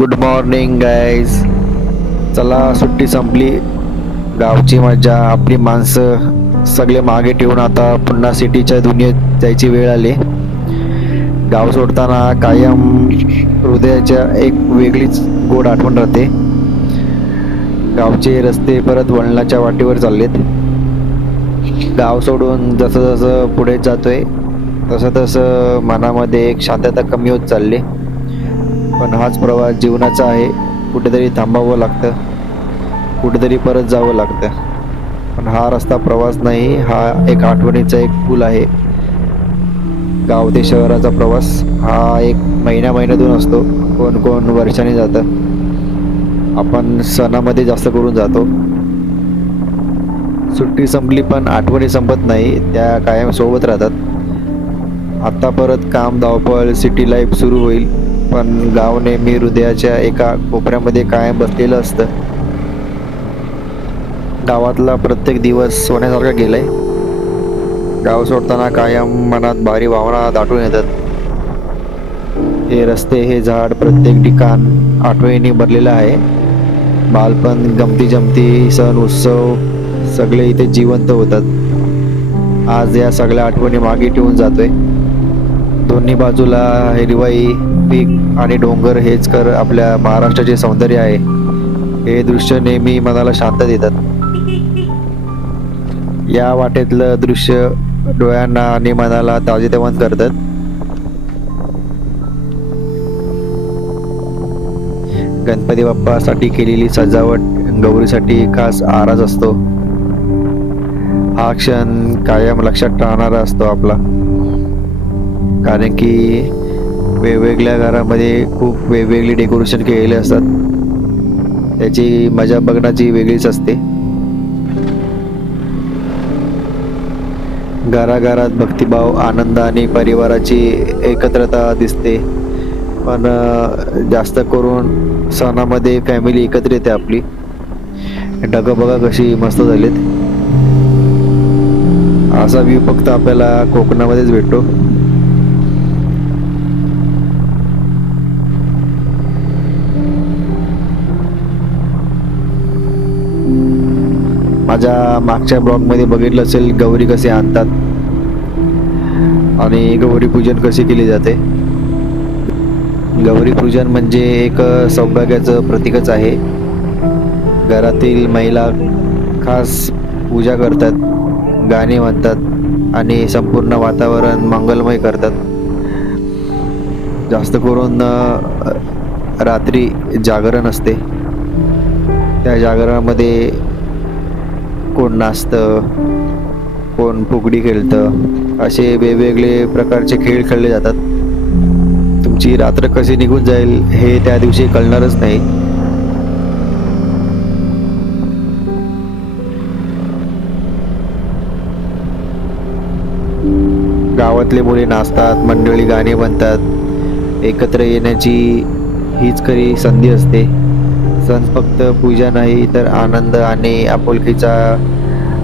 Good morning guys. चला सुट्टी संपली. गावची मजा, आपली माणसं सगळे मागे ठेवून आता पुन्हा सिटीच्या दुनियेत जायची वेळ आली. गाव सोडताना कायम हृदयाच्या एक वेगळीच गोड आठवण राहते. गावचे रस्ते परत वळणाच्या वाटेवर चाललेत. गाव सोडून जसं जसं पुढे जातोय तसं तसं मनामध्ये एक शांतता कमी होत चालली. पण हाच प्रवास जीवनाचा आहे. कुठेतरी थांबावं लागतं, कुठेतरी परत जावं लागतं. पण हा रस्ता प्रवास नाही, हा एक आठवणीचा एक पूल आहे. गाव ते शहराचा प्रवास हा एक महिन्यातून असतो. कोण कोण वर्षांनी जातं. आपण सणामध्ये जास्त करून जातो. सुट्टी संपली पण आठवणी संपत नाही, त्या कायम सोबत राहतात. आता परत काम, धावपळ, सिटी लाईफ सुरू होईल, पण गाव नेहमी हृदयाच्या एका कोपऱ्यामध्ये कायम बसलेलं असतं. गावातला प्रत्येक दिवस सोन्यासारखा गेलाय. गाव सोडताना कायम मनात भारी भावना दाटून येतात. हे रस्ते, हे झाड, प्रत्येक ठिकाण आठवणींनी भरलेलं आहे. बालपण, गमती जमती, सण उत्सव सगळे इथे जिवंत होतात. आज या सगळ्या आठवणी मागे ठेवून जातोय. दोन्ही बाजूला हिरवाई, पीक आणि डोंगर हेच कर आपल्या महाराष्ट्राचे सौंदर्य आहे. हे दृश्य नेहमी मनाला शांत देतात. या वाटेतलं दृश्य डोळ्यांना आणि मनाला ताजेतवानं करतात. गणपती बाप्पासाठी केलेली सजावट गौरीसाठी खास आरास असतो. हा क्षण कायम लक्षात राहणारा असतो आपला, कारण की वेगवेगळ्या घरामध्ये खूप वेगवेगळी डेकोरेशन केलेले असतात. त्याची मजा बघण्याची वेगळीच असते. घराघरात भक्तिभाव, आनंद आणि परिवाराची एकत्रता दिसते. पण जास्त करून सणामध्ये फॅमिली एकत्र येते आपली. ढगं बघा कशी मस्त झालीत. असा व्ह्यू फक्त आपल्याला कोकणामध्येच भेटतो. माझ्या मागच्या ब्लॉगमध्ये बघितलं असेल गौरी कसे आणतात आणि गौरी पूजन कसे केले जाते. गौरी पूजन म्हणजे एक सौभाग्याचं प्रतीकच आहे. घरातील महिला खास पूजा करतात, गाणी म्हणतात आणि संपूर्ण वातावरण मंगलमय करतात. जास्त करून रात्री जागरण असते. त्या जागरणामध्ये कोण नाचतं, कोण फुगडी खेळतं, असे वेगवेगळे प्रकारचे खेळ खेळले जातात. तुमची रात्र कशी निघून जाईल हे त्या दिवशी कळणारच नाही. गावातले मुले नाचतात, मंडळी गाणी म्हणतात. एकत्र येण्याची हीच खरी संधी असते. सण फक्त पूजा नाही, तर आनंद आणि आपुलकीचा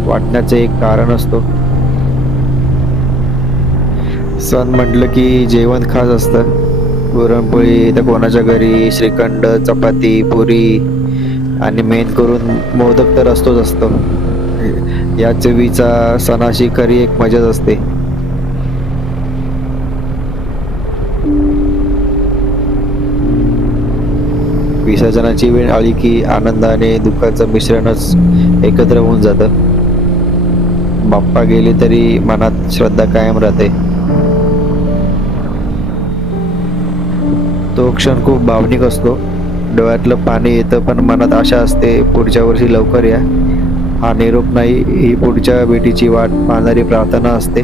वाटण्याचं एक कारण असतो. सण म्हटलं की जेवण खास असतं. पुरणपोळी तर कोणाच्या घरी, श्रीखंड, चपाती, पुरी आणि मेन करून मोदक तर असतो. या चवीचा सणाशी खरी एक मजाच असते. विसर्जनाची वेळ आली की आनंद आणि दुःखाचं मिश्रणच एकत्र होऊन जातं. बाप्पा गेले तरी मनात श्रद्धा कायम राहते. तो क्षण खूप भावनिक असतो. डोळ्यातलं पाणी येतं, पण मनात आशा असते पुढच्या वर्षी लवकर या. हा निरोप नाही, ही पुढच्या भेटीची वाट पाहणारी प्रार्थना असते.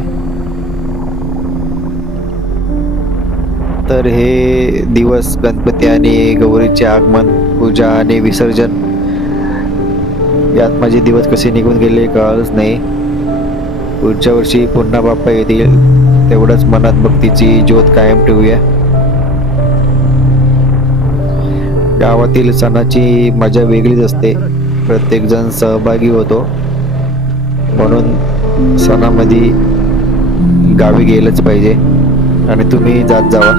तर हे दिवस, गणपती आणि गौरीचे आगमन, पूजा आणि विसर्जन, यात माझे दिवस कसे निघून गेले कळलंच नाही. पुढच्या वर्षी पुन्हा बाप्पा येतील, तेवढंच मनात भक्तीची ज्योत कायम ठेवूया. गावातील सणाची मजा वेगळीच असते. प्रत्येक जण सहभागी होतो, म्हणून सणामध्ये गावी गेलंच पाहिजे आणि तुम्ही जात जावा.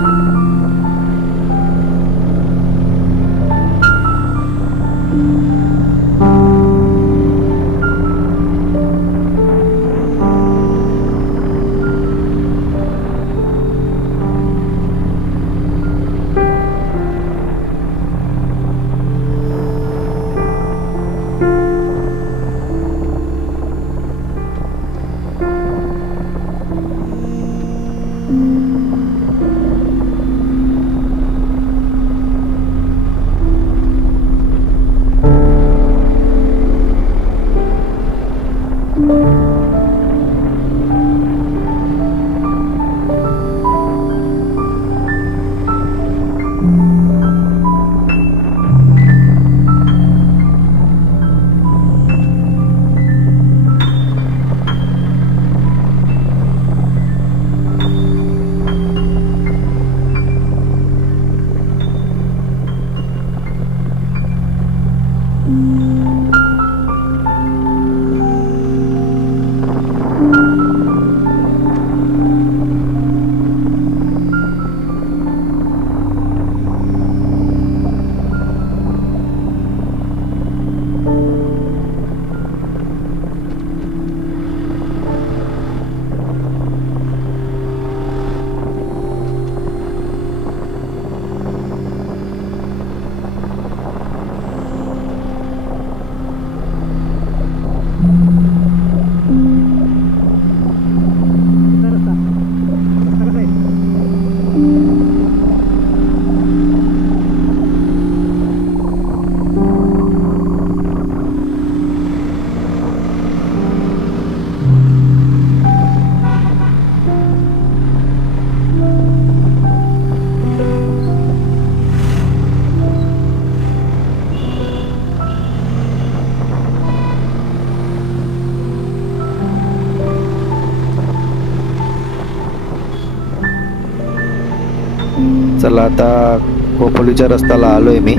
चला आता खोपोलीच्या रस्त्याला आलोय मी.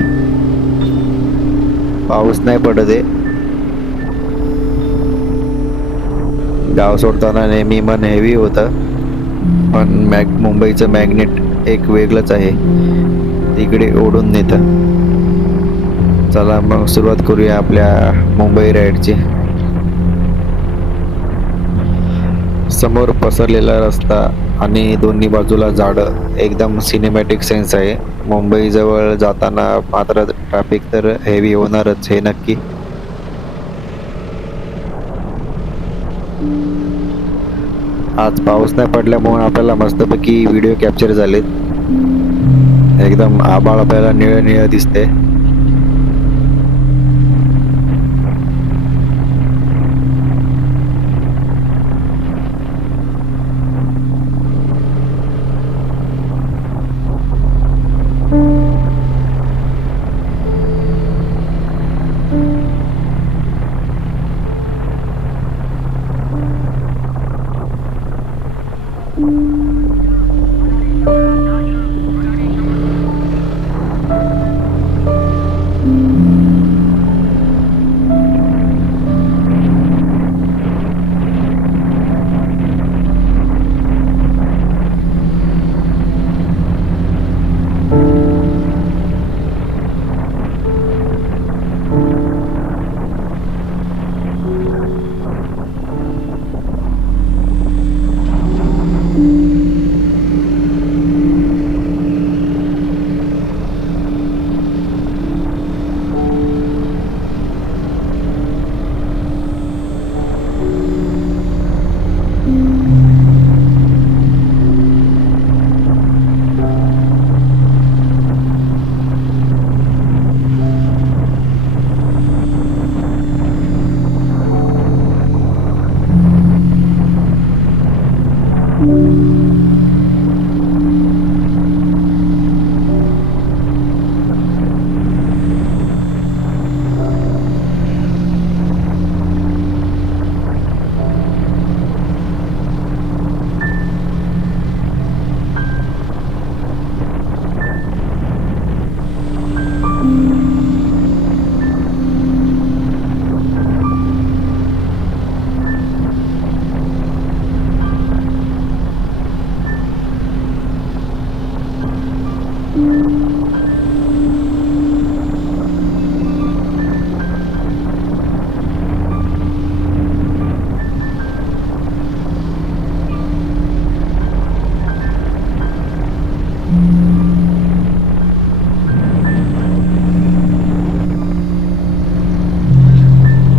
पाऊस नाही पडत आहे. गाव सोडताना नेहमी मन हेवी होतं, पण मुंबईचं मॅग्नेट एक वेगळंच आहे, तिकडे ओढून नेतं. चला मग सुरुवात करूया आपल्या मुंबई राईडची. समोर पसरलेला रस्ता आणि दोन्ही बाजूला झाडं, एकदम सिनेमॅटिक सेन्स आहे. मुंबई जवळ जाताना मात्र ट्रॅफिक तर हेवी होणारच, हे नक्की. आज पाऊस नाही पडल्यामुळे आपल्याला मस्तपैकी व्हिडिओ कॅप्चर झालेत. एकदम आभाळ आपल्याला निळं निळं दिसते.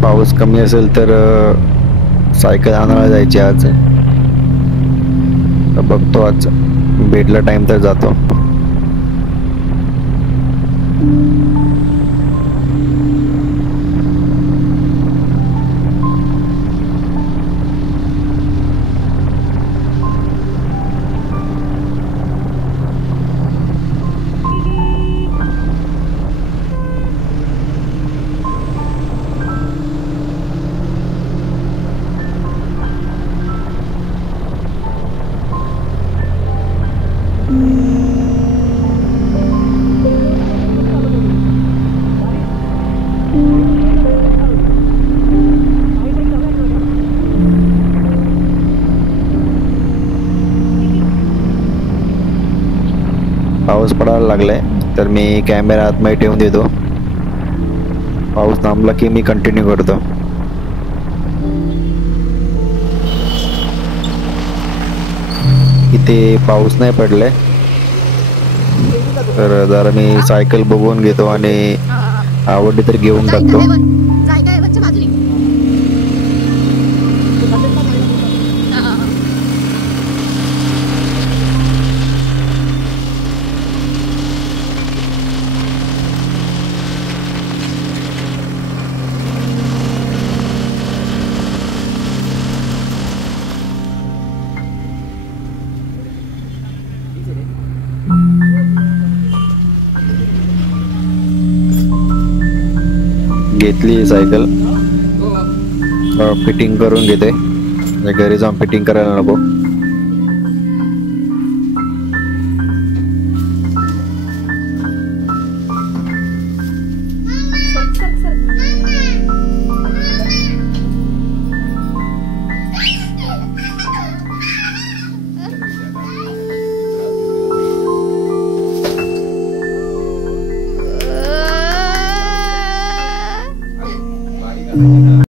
पाऊस कमी असेल तर सायकल आणायला जायची आज. बघतो आज भेटला टाइम तर जातो. पाऊस पडायला लागलाय तर मी कॅमेरा आतमध्ये ठेवून देतो. पाऊस थांबला की मी कंटिन्यू करतो. इथे पाऊस नाही पडलाय तर जरा मी सायकल बघून घेतो आणि आवडली तर घेऊन टाकतो. घेतली सायकल, फिटिंग करून घेते, घरी जाऊन फिटिंग करायला नको.